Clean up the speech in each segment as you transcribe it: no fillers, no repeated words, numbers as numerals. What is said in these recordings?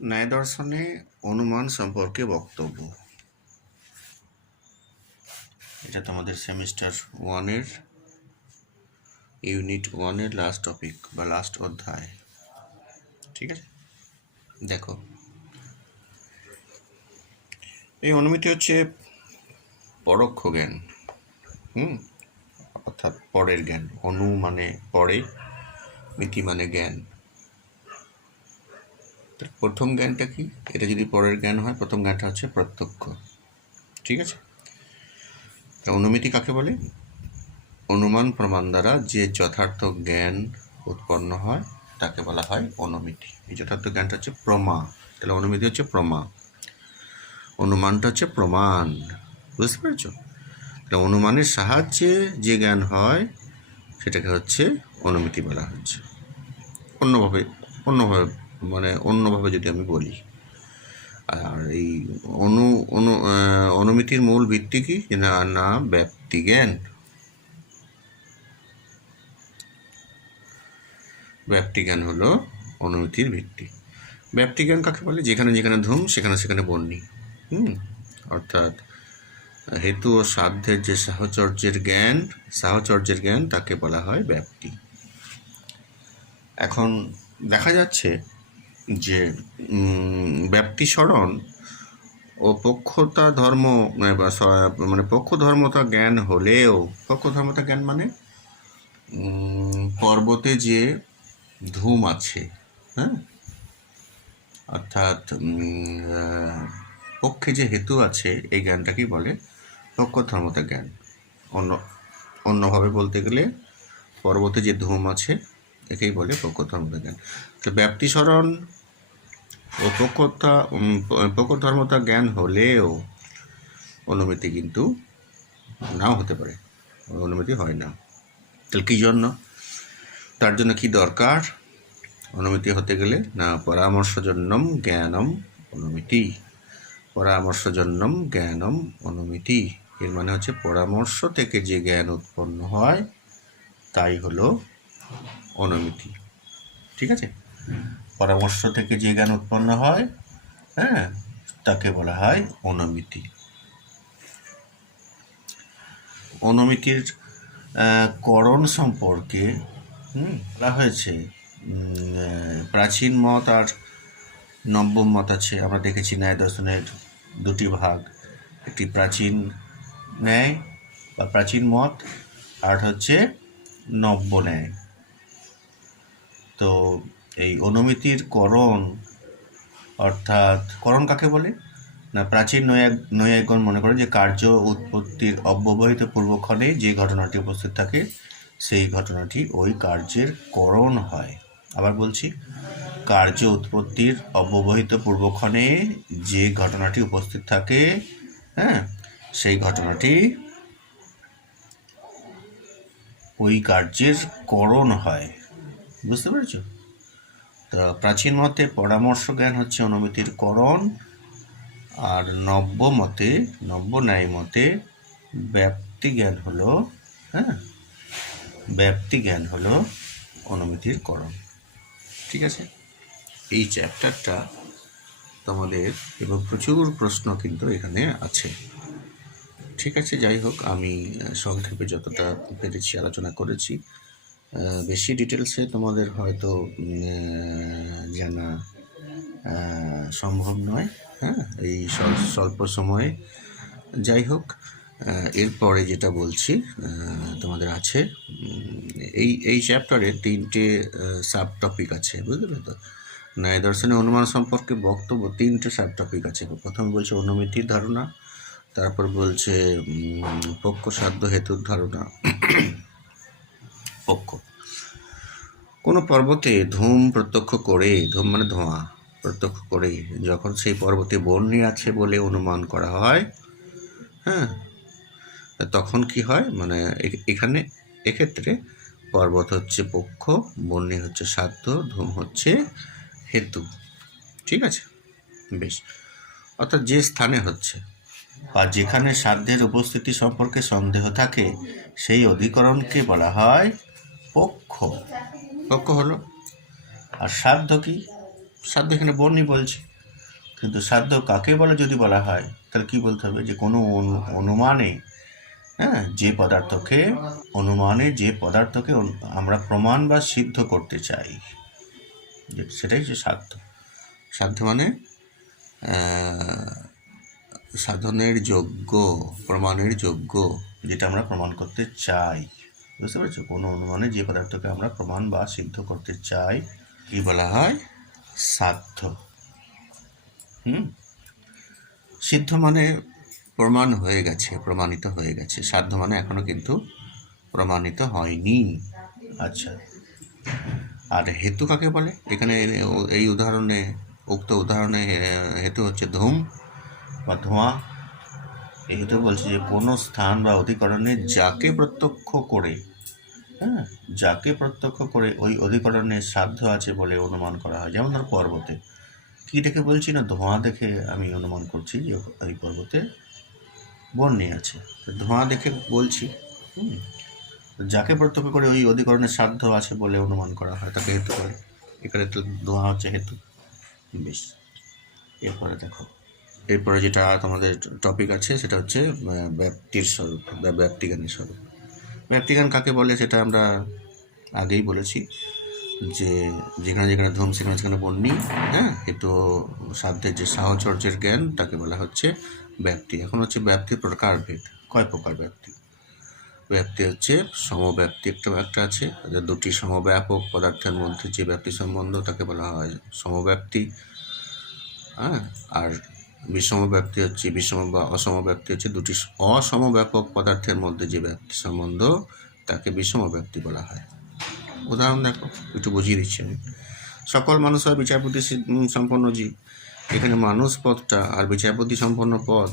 ন্যায় দর্শনে অনুমান সম্পর্কে বক্তব্য। এটা তোমাদের সেমিস্টার 1-এর ইউনিট 1-এর লাস্ট টপিক বা লাস্ট অধ্যায়। ঠিক আছে, দেখো, এই অনুমিতি হচ্ছে পরোক্ষ জ্ঞান। অর্থাৎ পরের জ্ঞান। অনু মানে পরে, মিতি মানে জ্ঞান। প্রথম জ্ঞানটা কি? এটা যদি পরের জ্ঞান হয়, প্রথম জ্ঞানটা হচ্ছে প্রত্যক্ষ। ঠিক আছে, অনুমিতি কাকে বলে? অনুমান প্রমাণ দ্বারা যে যথার্থ জ্ঞান উৎপন্ন হয় তাকে বলা হয় অনুমিতি। এই যথার্থ জ্ঞানটা হচ্ছে প্রমা, তাহলে অনুমিতি হচ্ছে প্রমা, অনুমানটা হচ্ছে প্রমাণ। বুঝতে পেরেছ? তাহলে অনুমানের সাহায্যে যে জ্ঞান হয় সেটাকে হচ্ছে অনুমিতি বলা হচ্ছে। অন্যভাবে যদি আমি বলি, আর এই অনুমিতির মূল ভিত্তি কি? না ব্যাপ্তি জ্ঞান। ব্যাপ্তি জ্ঞান হলো অনুমিতির ভিত্তি। ব্যাপ্তি জ্ঞান কাকে বলে? যেখানে যেখানে ধুম সেখানে সেখানে বন্যি। অর্থাৎ হেতু ও সাধ্যের যে সাহচর্যের জ্ঞান তাকে বলা হয় ব্যাপ্তি। এখন দেখা যাচ্ছে যে ব্যাপ্তি স্মরণ ও পক্ষতা ধর্ম পক্ষধর্মতা জ্ঞান হলেও, পক্ষধর্মতা জ্ঞান মানে পর্বতে যে ধূম আছে, অর্থাৎ পক্ষে যে হেতু আছে, এই জ্ঞানটাকেই বলে পক্ষধর্মতা জ্ঞান। অন্যভাবে বলতে গেলে পর্বতে যে ধূম আছে একেই বলে পক্ষধর্মতা জ্ঞান। তো ব্যাপ্তি স্মরণ ও পক্ষধর্মতা জ্ঞান হলেও অনুমিতি কিন্তু নাও হতে পারে, অনুমিতি হয় না। তাহলে কী জন্য? তার জন্য কি দরকার অনুমিতি হতে গেলে? না পরামর্শজন্যম জ্ঞানম অনুমিতি। পরামর্শজন্যম জ্ঞানম অনুমিতি, এর মানে হচ্ছে পরামর্শ থেকে যে জ্ঞান উৎপন্ন হয় তাই হলো অনুমিতি। ঠিক আছে, পরামর্শ থেকে যে জ্ঞান উৎপন্ন হয় তাকে বলা হয় অনুমিতি। অনুমিতির করণ সম্পর্কে বলা হয়েছে প্রাচীন মত আর নব্য মত আছে। আমরা দেখেছি ন্যায় দর্শনের দুটি ভাগ, একটি প্রাচীন ন্যায় বা প্রাচীন মত, আর হচ্ছে নব্য ন্যায়। তো এই অনুমিতির করণ, অর্থাৎ করণ কাকে বলে? না প্রাচীন নৈয়ায়িকগণ মনে করে যে কার্য উৎপত্তির অব্যবহিত পূর্বক্ষণে যে ঘটনাটি উপস্থিত থাকে সেই ঘটনাটি ওই কার্যের করণ হয়। আবার বলছি, কার্য উৎপত্তির অব্যবহিত পূর্বক্ষণে যে ঘটনাটি উপস্থিত থাকে সেই ঘটনাটি ওই কার্যের করণ হয়। বুঝতে পেরেছ? তো প্রাচীন মতে পরামর্শ জ্ঞান হচ্ছে অনুমিতির করণ, আর নব্য ন্যায় মতে ব্যাপ্তি জ্ঞান হলো অনুমিতির করণ। ঠিক আছে, এই চ্যাপ্টারটা তোমাদের এবং প্রচুর প্রশ্ন কিন্তু এখানে আছে। ঠিক আছে, যাই হোক, আমি সংক্ষেপে যতটা পেরেছি আলোচনা করেছি। বেশি ডিটেলসে তোমাদের হয়তো জানা সম্ভব নয় এই স্বল্প সময়ে। যাই হোক, এরপরে যেটা বলছি তোমাদের আছে, এই চ্যাপ্টারে 3টে সাব টপিক আছে। বুঝতে পেরে তো? ন্যায় দর্শনে অনুমান সম্পর্কে বক্তব্য 3টে সাব টপিক আছে। প্রথমে বলছে অনুমিতির ধারণা, তারপর বলছে পক্ষ সাধ্য হেতুর ধারণা। পক্ষ, কোনো পর্বতে ধূম প্রত্যক্ষ করে, ধূম মানে ধোঁয়া, প্রত্যক্ষ করে যখন সেই পর্বতে বন্যী আছে বলে অনুমান করা হয় তখন কি হয়? মানে এক্ষেত্রে পর্বত হচ্ছে পক্ষ, বন্যী হচ্ছে সাধ্য, ধূম হচ্ছে হেতু। ঠিক আছে, বেশ। অর্থাৎ যে স্থানে হচ্ছে বা যেখানে সাধ্যের উপস্থিতি সম্পর্কে সন্দেহ থাকে সেই অধিকরণকে বলা হয় পক্ষ হলো। আর সাধ্য কি? সাধ্য এখানে বন্যী বলছে, কিন্তু সাধ্য কাকে বলে যদি বলা হয়, তাহলে কি বলতে হবে? যে কোনো অনুমানে, হ্যাঁ, যে পদার্থকে আমরা প্রমাণ বা সিদ্ধ করতে চাই, সেটাই হচ্ছে সাধ্য। সাধ্য মানে সাধনের যোগ্য, প্রমাণের যোগ্য, যেটা আমরা প্রমাণ করতে চাই। বুঝতে পারছো? কোনো অনুমানে যে পদার্থকে আমরা প্রমাণ বা সিদ্ধ করতে চাই কি বলা হয়? সাধ্য। সিদ্ধ মানে প্রমাণ হয়ে গেছে, প্রমাণিত হয়ে গেছে। সাধ্য মানে এখনো কিন্তু প্রমাণিত হয়নি। আচ্ছা, আর হেতু কাকে বলে? এখানে এই উদাহরণে, উক্ত উদাহরণে হেতু হচ্ছে ধূম বা ধোঁয়া। এই হেতু বলছে যে কোনো স্থান বা অধিকরণে যাকে প্রত্যক্ষ করে, হ্যাঁ, যাকে প্রত্যক্ষ করে ওই অধিকরণে সাধ্য আছে বলে অনুমান করা হয়। যেমন ধর পর্বতে, কি দেখে বলছি না, ধোঁয়া দেখে আমি অনুমান করছি যে ওই পর্বতে বন্যী আছে। ধোঁয়া দেখে বলছি, যাকে প্রত্যক্ষ করে ওই অধিকরণের সাধ্য আছে বলে অনুমান করা হয় তাকে হেতু বলে। এখানে তো ধোঁয়া হচ্ছে হেতু। বেশ, এরপরে দেখো, এরপরে যেটা তোমাদের টপিক আছে সেটা হচ্ছে ব্যাপ্তির স্বরূপ বা ব্যাপ্তিজ্ঞানের স্বরূপ। ব্যাপ্তিজ্ঞান কাকে বলে সেটা আমরা আগেই বলেছি, যে যেখানে যেখানে ধূম সেখানে সেখানে বন্যী, হ্যাঁ, হেতু সাধ্যের যে সাহচর্যের জ্ঞান তাকে বলা হচ্ছে ব্যাপ্তি। এখন হচ্ছে ব্যাপ্তির প্রকারভেদ। কয় প্রকার ব্যাপ্তি? ব্যাপ্তি হচ্ছে সমব্যাপ্তি একটা আছে, দুটি সমব্যাপক পদার্থের মধ্যে যে ব্যাপ্তি সম্বন্ধ তাকে বলা হয় সমব্যাপ্তি। হ্যাঁ, আর বিষমব্যাপ্তি হচ্ছে বা অসমব্যাপ্তি হচ্ছে দুটি অসমব্যাপক পদার্থের মধ্যে যে ব্যাপ্তি সম্বন্ধ তাকে বিষমব্যাপ্তি বলা হয়। উদাহরণ দেখো, একটু বুঝিয়ে দিচ্ছি আমি। সকল মানুষ হয় বিচার বুদ্ধি সম্পন্ন জীব। এখানে মানুষ পদটা আর বিচার বুদ্ধি সম্পন্ন পদ,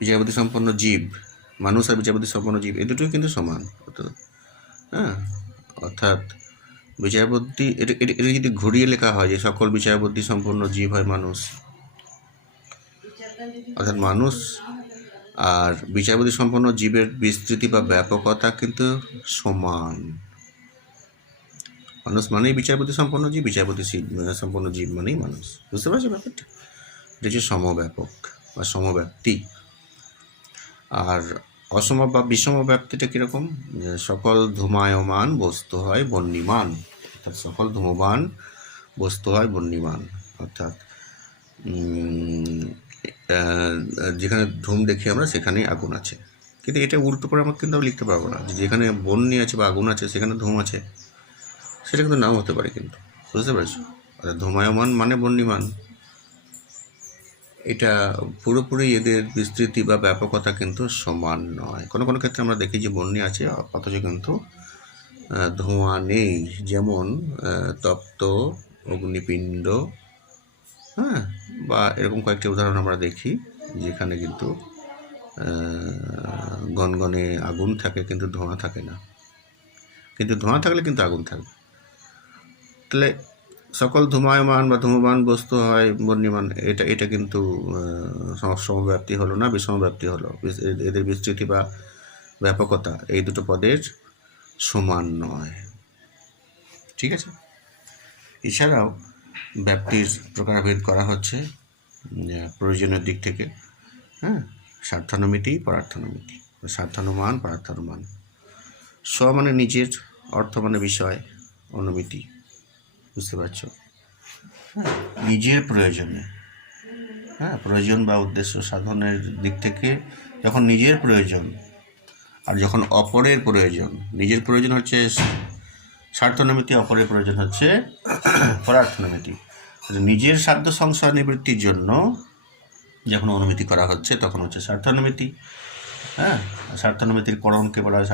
বিচার বুদ্ধি সম্পন্ন জীব, মানুষ আর বিচার বুদ্ধি সম্পন্ন জীব, এই দুটোই কিন্তু সমান। হ্যাঁ, অর্থাৎ বিচার বুদ্ধি, এটা যদি ঘুরিয়ে লেখা হয় যে সকল বিচার বুদ্ধি সম্পন্ন জীব হয় মানুষ, অর্থাৎ মানুষ আর বিচার বুদ্ধি সম্পন্ন জীবের বিস্তৃতি বা ব্যাপকতা কিন্তু সমান। মানুষ মানেই বিচার বুদ্ধি সম্পন্ন জীব, বিচার বুদ্ধি সম্পন্ন জীব মানেই মানুষ। বুঝতে পারছো ব্যাপারটা? এটা হচ্ছে সমব্যাপক বা সমব্যাপ্তি। আর অসম বা বিষম ব্যাপ্তিটা কীরকম? সকল ধূমায়মান বস্তু হয় বহ্নিমান, অর্থাৎ সকল ধূমবান বস্তু হয় বহ্নিমান। অর্থাৎ যেখানে ধূম দেখি আমরা সেখানেই আগুন আছে, কিন্তু এটা উল্টো করে আমরা কিন্তু লিখতে পারবো না যে যেখানে বহ্নি আছে বা আগুন আছে সেখানে ধূম আছে, সেটা কিন্তু নাও হতে পারে কিন্তু। বুঝতে পারছো? অর্থাৎ ধূমায়মান মানে বহ্নিমান, এটা পুরোপুরি এদের বিস্তৃতি বা ব্যাপকতা কিন্তু সমান নয়। কোনো কোনো ক্ষেত্রে আমরা দেখি যে বহ্নি আছে অথচ কিন্তু ধোঁয়া নেই, যেমন তপ্ত অগ্নিপিণ্ড, হ্যাঁ, বা এরকম কয়েকটি উদাহরণ আমরা দেখি যেখানে কিন্তু গনগনে আগুন থাকে কিন্তু ধোঁয়া থাকে না, কিন্তু ধোঁয়া থাকলে কিন্তু আগুন থাকবে। তাহলে সকল ধূমায়মান বা ধূমবান বস্তু হয় বহ্নিমান, এটা কিন্তু সমব্যাপ্তি হলো না, বিষমব্যাপ্তি হলো। এদের বিস্তৃতি বা ব্যাপকতা এই দুটো পদের সমান নয়। ঠিক আছে? এছাড়াও ব্যাপ্তির প্রকারভেদ করা হচ্ছে প্রয়োজনের দিক থেকে, হ্যাঁ, স্বার্থানুমিতি পরার্থানুমিতি, স্বার্থানুমান পরার্থানুমান। স্ব মানে নিজের, অর্থ মানে বিষয়, অনুমিতি। বুঝতে পারছো? হ্যাঁ, নিজের প্রয়োজনে, হ্যাঁ, প্রয়োজন বা উদ্দেশ্য সাধনের দিক থেকে যখন নিজের প্রয়োজন, আর যখন অপরের প্রয়োজন, নিজের প্রয়োজন হচ্ছে স্বার্থানুমিতি, অপরের প্রয়োজন হচ্ছে পরার্থানুমিতি। নিজের সাধ্য সংশয় নিবৃত্তির জন্য যখন অনুমিতি করা হচ্ছে তখন হচ্ছে স্বার্থানুমিতি। হ্যাঁ, স্বার্থানুমিতির করণকে বলা হয়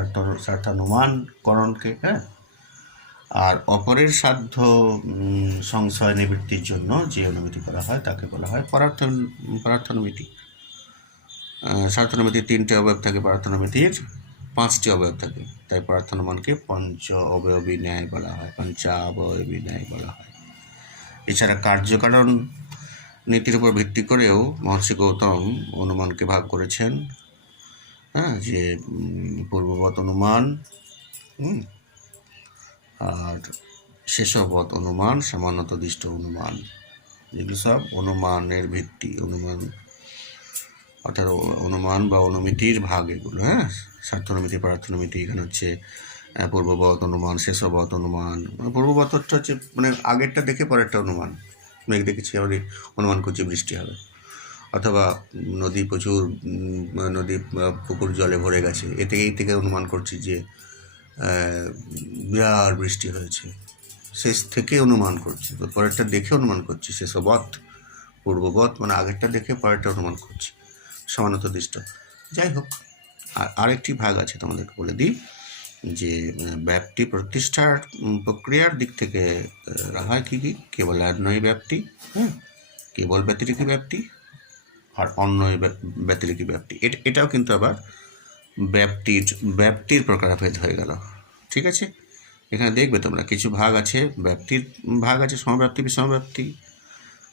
স্বার্থানুমান করণকে। হ্যাঁ, আর অপরের সাধ্য সংশয় নিবৃত্তির জন্য যে অনুমিতি করা হয় তাকে বলা হয় পরার্থানুমিতি। স্বার্থানুমিতির 3টে অবয়ব থাকে, পরার্থানুমিতির 5টি অবয়ব থাকে, তাই পরার্থানুমানকে পঞ্চ অবয়বী ন্যায় বলা হয়, পঞ্চাবয়বী ন্যায় বলা হয়। এছাড়া কার্যকারণ নীতির উপর ভিত্তি করেও মহর্ষি গৌতম অনুমানকে ভাগ করেছেন। হ্যাঁ, যে পূর্ববৎ অনুমান, আর শেষবৎ অনুমান, সামান্যতদিষ্ট অনুমান, যেগুলো সব অনুমানের ভিত্তি, অনুমান অর্থাৎ অনুমান বা অনুমিতির ভাগ এগুলো। হ্যাঁ, স্বার্থনুমিতি, পরার্থনুমিতি, এখানে হচ্ছে পূর্ববৎ অনুমান, শেষবৎ অনুমান। পূর্ববৎ হচ্ছে মানে আগেরটা দেখে পরেরটা অনুমান, মেঘ দেখেছি আমি অনুমান করছি বৃষ্টি হবে, অথবা নদী প্রচুর নদী পুকুর জলে ভরে গেছে, এই থেকে অনুমান করছি যে বিরাট বৃষ্টি হয়েছে, শেষ থেকে অনুমান করছি, পরেরটা দেখে অনুমান করছি। শেষবৎ, পূর্ববৎ মানে আগেরটা দেখে পরেরটা অনুমান করছি, সমানতদিষ্ট। যাই হোক, আর আরেকটি ভাগ আছে তোমাদেরকে বলে দিই, যে ব্যাপ্তি প্রতিষ্ঠার প্রক্রিয়ার দিক থেকে হয় কী কী, কেবল অন্যয় ব্যাপ্তি, হ্যাঁ, কেবল ব্যতিরেকী ব্যাপ্তি, আর অন্যয় ব্যতিরেকী ব্যাপ্তি। এটাও কিন্তু আবার ব্যাপ্তির প্রকারভেদ হয়ে গেল। ঠিক আছে, এখানে দেখবে তোমরা কিছু ভাগ আছে, ব্যাপ্তির ভাগ আছে, সমব্যাপ্তি, বিষমব্যাপ্তি,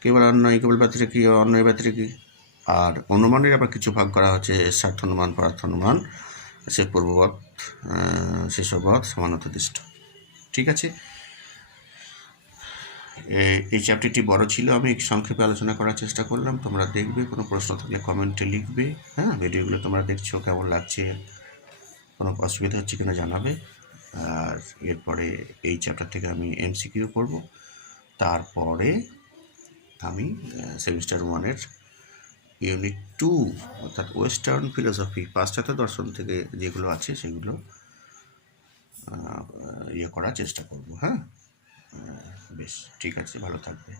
কেবল অন্যয়, কেবল ব্যতিরেকী, অন্যয় ব্যতিরেকী। আর অনুমানের আবার কিছু ভাগ করা হচ্ছে, স্বার্থানুমান, পরার্থানুমান, সে পূর্ববৎ, শেষবৎ, সমানতদিষ্ট। ঠিক আছে, এই চ্যাপ্টারটি বড় ছিল, আমি সংক্ষেপে আলোচনা করার চেষ্টা করলাম। তোমরা দেখবে, কোনো প্রশ্ন থাকলে কমেন্টে লিখবে। হ্যাঁ, ভিডিওগুলো তোমরা দেখছো, কেমন লাগছে, কোনো অসুবিধা হচ্ছে কিনা জানাবে। আর এরপরে এই চ্যাপ্টার থেকে আমি এমসিকিউ পড়ব, তারপরে আমি সেমিস্টার 1-এর ইউনিট 2 অর্থাৎ ওয়েস্টার্ন ফিলোসফি, পাশ্চাত্য দর্শন থেকে যেগুলো আছে সেগুলো করার চেষ্টা করব। হ্যাঁ, বেশ, ঠিক আছে, ভালো থাকবে।